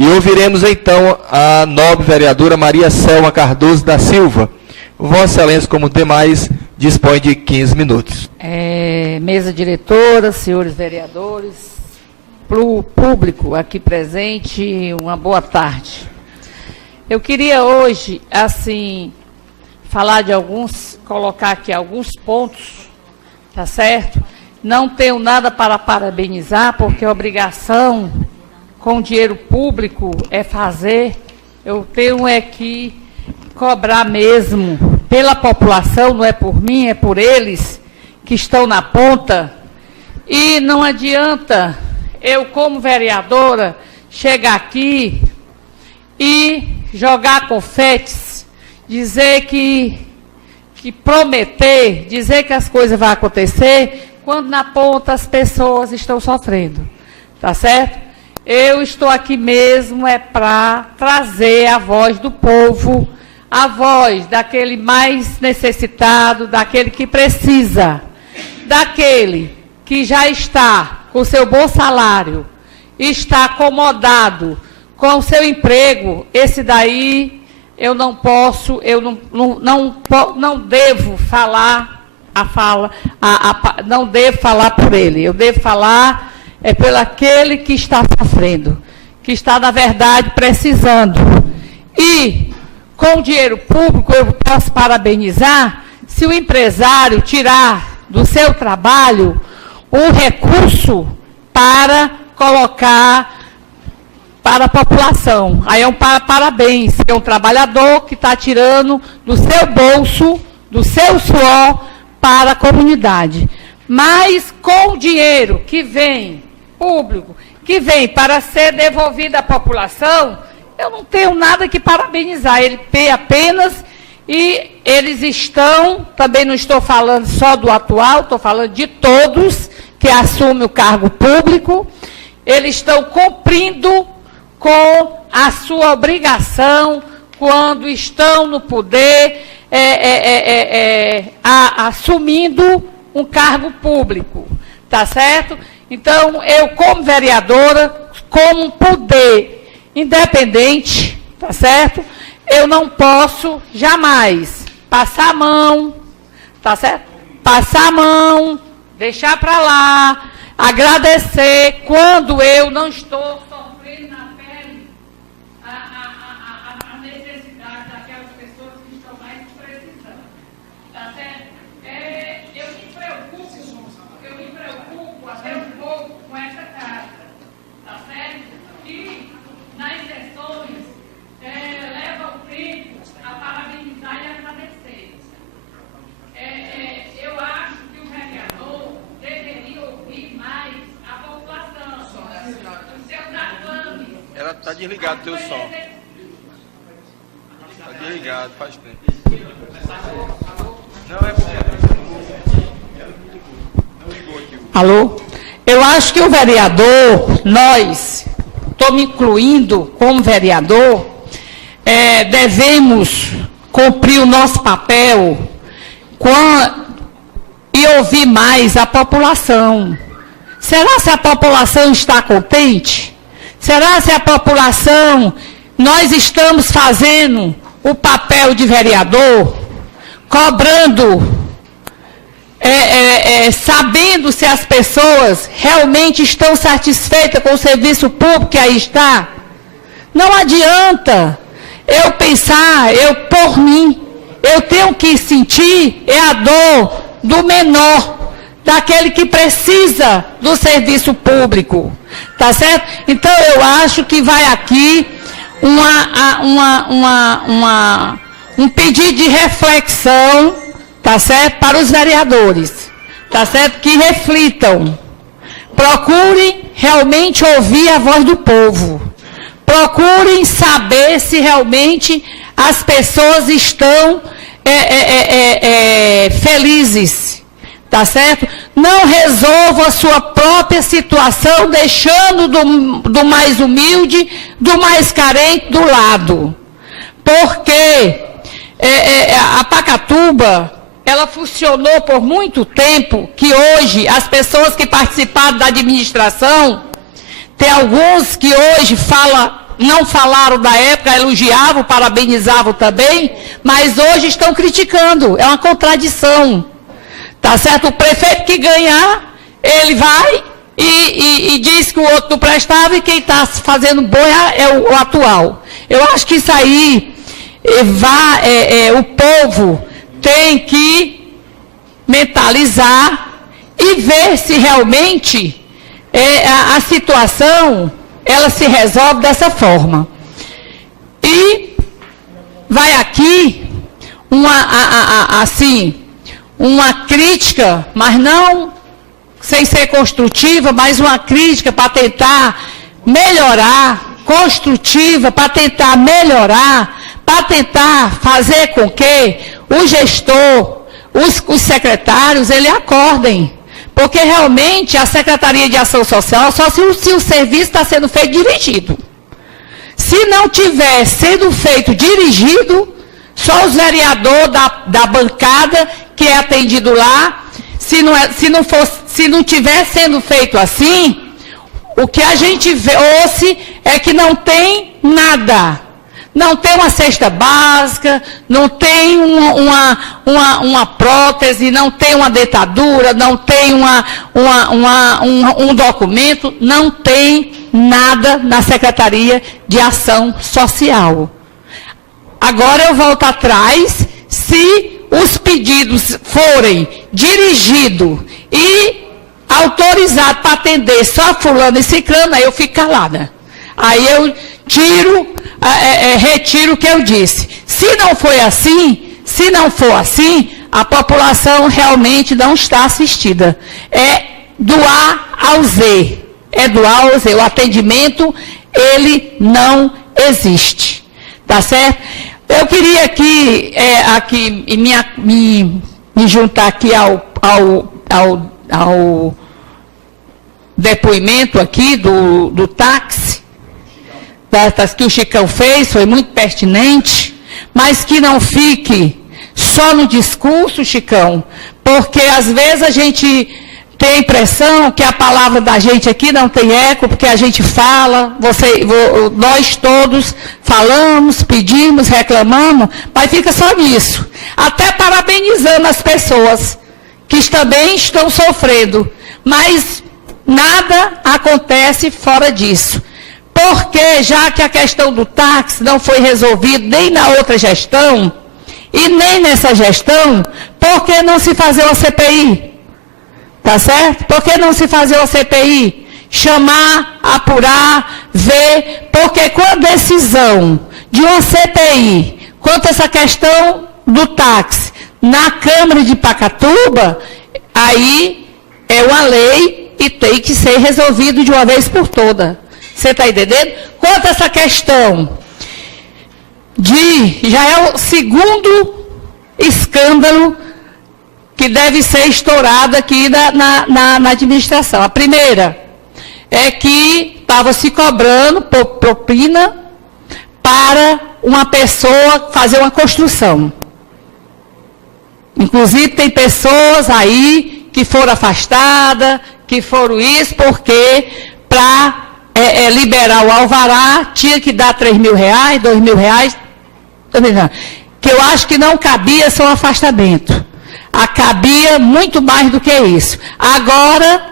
E ouviremos então a nobre vereadora Maria Selma Cardoso da Silva. Vossa Excelência, como demais, dispõe de 15 minutos. Mesa diretora, senhores vereadores, público aqui presente, uma boa tarde. Eu queria hoje, assim, falar de colocar aqui alguns pontos, tá certo? Não tenho nada para parabenizar, porque a obrigação com dinheiro público é fazer, eu tenho que cobrar mesmo pela população, não é por mim, é por eles que estão na ponta. E não adianta eu, como vereadora, chegar aqui e jogar confetes, dizer que prometer, dizer que as coisas vão acontecer, quando na ponta as pessoas estão sofrendo, tá certo? Eu estou aqui mesmo para trazer a voz do povo, a voz daquele mais necessitado, daquele que precisa, daquele que já está com seu bom salário, está acomodado com o seu emprego. Esse daí eu não posso, eu não devo falar não devo falar por ele, eu devo falar pelo aquele que está sofrendo, que está, na verdade, precisando. E, com o dinheiro público, eu posso parabenizar se o empresário tirar do seu trabalho um recurso para colocar para a população. Aí é um parabéns, é um trabalhador que está tirando do seu bolso, do seu suor, para a comunidade. Mas com o dinheiro que vem, público, que vem para ser devolvido à população, eu não tenho nada que parabenizar. Ele tem apenas, e eles estão, também não estou falando só do atual, estou falando de todos que assumem o cargo público, eles estão cumprindo com a sua obrigação quando estão no poder, assumindo um cargo público, tá certo? Então, eu, como vereadora, como um poder independente, tá certo? Eu não posso jamais passar a mão, tá certo? Passar a mão, deixar para lá, agradecer quando eu não estou sofrendo na pele a necessidade daquelas pessoas que estão mais precisando, tá certo? Eu me preocupo até um pouco com essa casa, tá certo? E nas sessões leva o tempo a parabenizar e agradecer. Eu acho que o vereador deveria ouvir mais a população, os seus afames. Ela está desligado o teu som. Está desligado, faz tempo. Não, é porque... Alô? Eu acho que o vereador, nós, estou me incluindo como vereador, devemos cumprir o nosso papel e ouvir mais a população. Será se a população está contente? Será se a população, nós estamos fazendo o papel de vereador, cobrando, sabendo se as pessoas realmente estão satisfeitas com o serviço público que aí está? Não adianta eu pensar, por mim, eu tenho que sentir a dor do menor, daquele que precisa do serviço público, tá certo? Então, eu acho que vai aqui um pedido de reflexão, tá certo? Para os vereadores, tá certo? Que reflitam, procurem realmente ouvir a voz do povo, procurem saber se realmente as pessoas estão felizes, tá certo? Não resolva a sua própria situação deixando do mais humilde, do mais carente do lado. Porque a Pacatuba, ela funcionou por muito tempo, que hoje as pessoas que participaram da administração, tem alguns que hoje falam não falaram da época, elogiavam, parabenizavam também, mas hoje estão criticando. É uma contradição. Tá certo? O prefeito que ganhar, ele vai e diz que o outro não prestava e quem está fazendo boia é o atual. Eu acho que isso aí, o povo tem que mentalizar e ver se realmente a situação ela se resolve dessa forma. E vai aqui uma crítica, mas não sem ser construtiva, mas uma crítica para tentar melhorar, construtiva, para tentar melhorar, para tentar fazer com que o gestor, os secretários, eles acordem. Porque realmente a Secretaria de Ação Social, só se o serviço está sendo feito dirigido. Se não tiver sendo feito dirigido, só os vereadores da bancada que é atendido lá, se não tiver sendo feito assim, o que a gente ouve é que não tem nada. Não tem uma cesta básica, não tem uma prótese, não tem uma dentadura, não tem um documento, não tem nada na Secretaria de Ação Social. Agora eu volto atrás, se os pedidos forem dirigidos e autorizados para atender só fulano e ciclano, aí eu fico calada. Aí eu retiro o que eu disse. Se não for assim, a população realmente não está assistida. É do A ao Z. O atendimento, ele não existe. Tá certo? Eu queria aqui me juntar aqui ao depoimento aqui do táxi, que o Chicão fez, foi muito pertinente, mas que não fique só no discurso, Chicão, porque às vezes a gente tem a impressão que a palavra da gente aqui não tem eco, porque a gente fala, nós todos falamos, pedimos, reclamamos, mas fica só nisso. Até parabenizando as pessoas que também estão sofrendo, mas nada acontece fora disso. Porque, já que a questão do táxi não foi resolvida nem na outra gestão, e nem nessa gestão, por que não se fazer uma CPI? Tá certo? Por que não se fazer uma CPI? Chamar, apurar, ver, porque com a decisão de uma CPI, quanto a essa questão do táxi, na Câmara de Pacatuba, aí é uma lei e tem que ser resolvido de uma vez por todas. Você está entendendo? Quanto a essa questão já é o segundo escândalo que deve ser estourado aqui na administração. A primeira é que estava se cobrando propina para uma pessoa fazer uma construção. Inclusive tem pessoas aí que foram afastadas, que foram isso, porque para liberar o alvará, tinha que dar R$3.000, R$2.000, que eu acho que não cabia só um afastamento. Cabia muito mais do que isso. Agora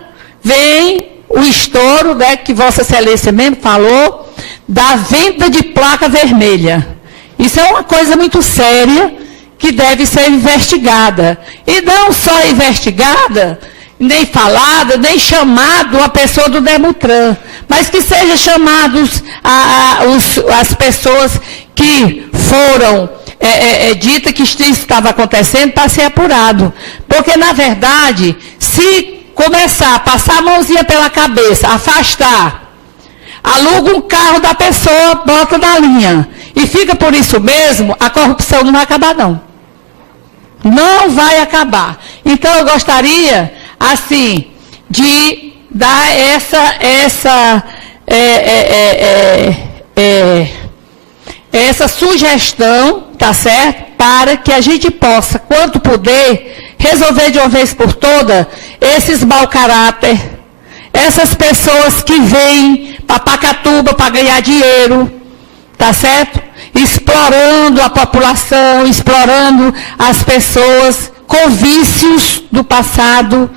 vem o estouro, né, que Vossa Excelência mesmo falou, da venda de placa vermelha. Isso é uma coisa muito séria que deve ser investigada. E não só investigada, nem falada, nem chamado a pessoa do Demutran, mas que seja chamados as pessoas que foram dita que isso estava acontecendo para ser apurado. Porque, na verdade, se começar a passar a mãozinha pela cabeça, afastar, aluga um carro da pessoa, bota na linha, e fica por isso mesmo, a corrupção não vai acabar, não. Não vai acabar. Então, eu gostaria, assim, de dar essa sugestão, tá certo? Para que a gente possa, quanto puder, resolver de uma vez por todas esses mau caráter, essas pessoas que vêm para Pacatuba para ganhar dinheiro, tá certo? Explorando a população, explorando as pessoas com vícios do passado,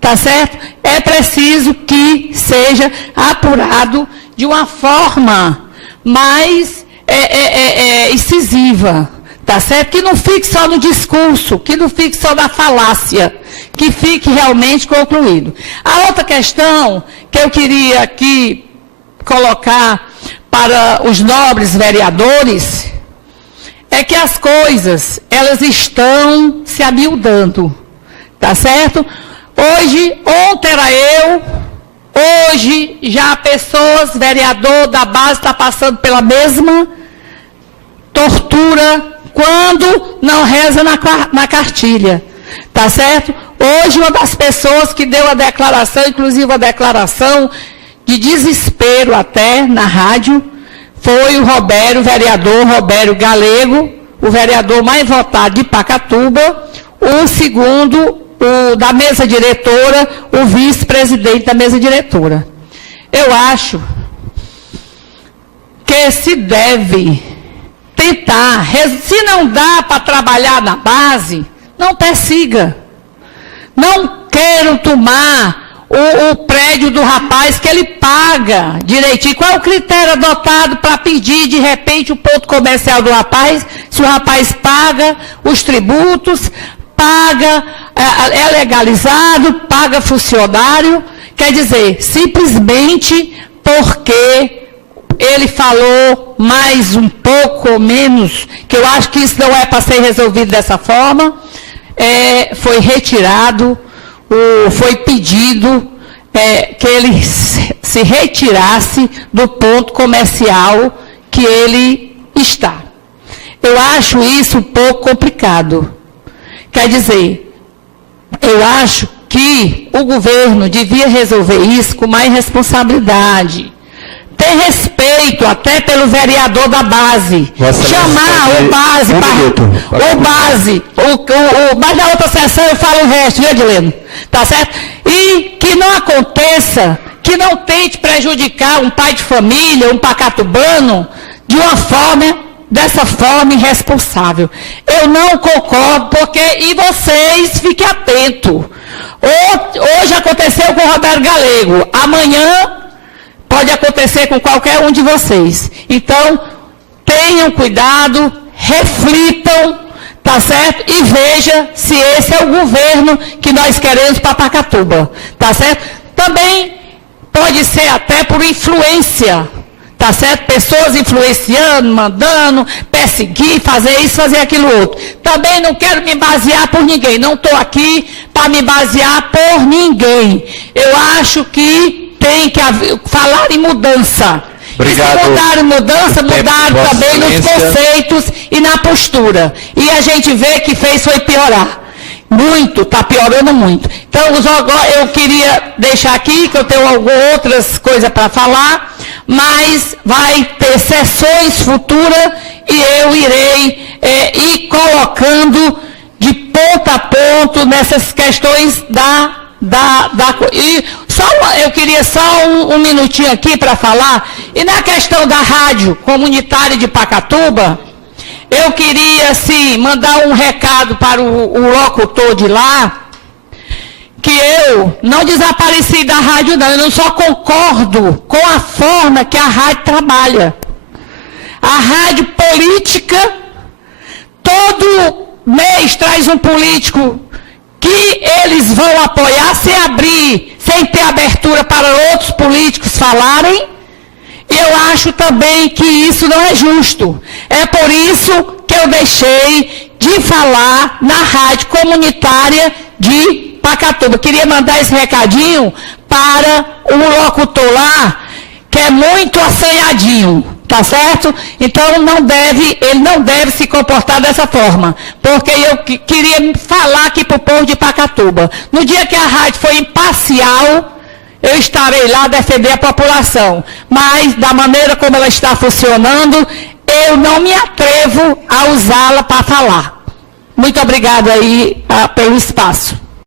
tá certo? É preciso que seja apurado de uma forma mais incisiva, tá certo? Que não fique só no discurso, que não fique só na falácia, que fique realmente concluído. A outra questão que eu queria aqui colocar para os nobres vereadores é que as coisas, elas estão se amiudando, tá certo? Ontem era eu, hoje já pessoas, vereador da base está passando pela mesma tortura quando não reza na cartilha, tá certo? Hoje uma das pessoas que deu a declaração, inclusive a declaração de desespero até na rádio, foi o vereador Robério Galego, o vereador mais votado de Pacatuba, o segundo, da mesa diretora, o vice-presidente da mesa diretora. Eu acho que se deve tentar, se não dá para trabalhar na base, não persiga. Não quero tomar o prédio do rapaz que ele paga direitinho. Qual é o critério adotado para pedir, de repente, o ponto comercial do rapaz? Se o rapaz paga os tributos, paga, é legalizado, paga funcionário, quer dizer, simplesmente porque ele falou mais um pouco ou menos, que eu acho que isso não é para ser resolvido dessa forma, foi retirado, foi pedido que ele se retirasse do ponto comercial que ele está. Eu acho isso um pouco complicado. Quer dizer, eu acho que o governo devia resolver isso com mais responsabilidade. Ter respeito até pelo vereador da base. Chamar o base, mas na outra sessão eu falo o resto, viu, Edileno? Tá certo? E que não aconteça, que não tente prejudicar um pai de família, um pacatubano, de uma forma, dessa forma irresponsável. Eu não concordo, e vocês fiquem atentos. Hoje aconteceu com o Roberto Galego, amanhã pode acontecer com qualquer um de vocês. Então, tenham cuidado, reflitam, tá certo? E veja se esse é o governo que nós queremos para Pacatuba, tá certo? Também pode ser até por influência, tá certo? Pessoas influenciando, mandando, perseguir, fazer isso, fazer aquilo outro. Também não quero me basear por ninguém, não estou aqui para me basear por ninguém. Eu acho que tem que falar em mudança. Obrigado. E se mudar em mudança, mudaram também nos conceitos e na postura. E a gente vê que foi piorar. Muito, está piorando muito. Então, eu queria deixar aqui, que eu tenho outras coisas para falar, mas vai ter sessões futuras e eu irei ir colocando de ponto a ponto nessas questões eu queria só um minutinho aqui para falar, e na questão da rádio comunitária de Pacatuba, eu queria, assim, mandar um recado para o locutor de lá, que eu não desapareci da rádio não, eu não só concordo com a forma que a rádio trabalha. A rádio política, todo mês traz um político que eles vão apoiar sem ter abertura para outros políticos falarem. E eu acho também que isso não é justo. É por isso que eu deixei de falar na rádio comunitária de Pacatuba. Queria mandar esse recadinho para o locutor lá, que é muito assanhadinho. Tá certo? Então, ele não deve se comportar dessa forma. Porque eu queria falar aqui para o povo de Pacatuba. No dia que a rádio for imparcial, eu estarei lá a defender a população. Mas, da maneira como ela está funcionando, eu não me atrevo a usá-la para falar. Muito obrigada aí pelo espaço.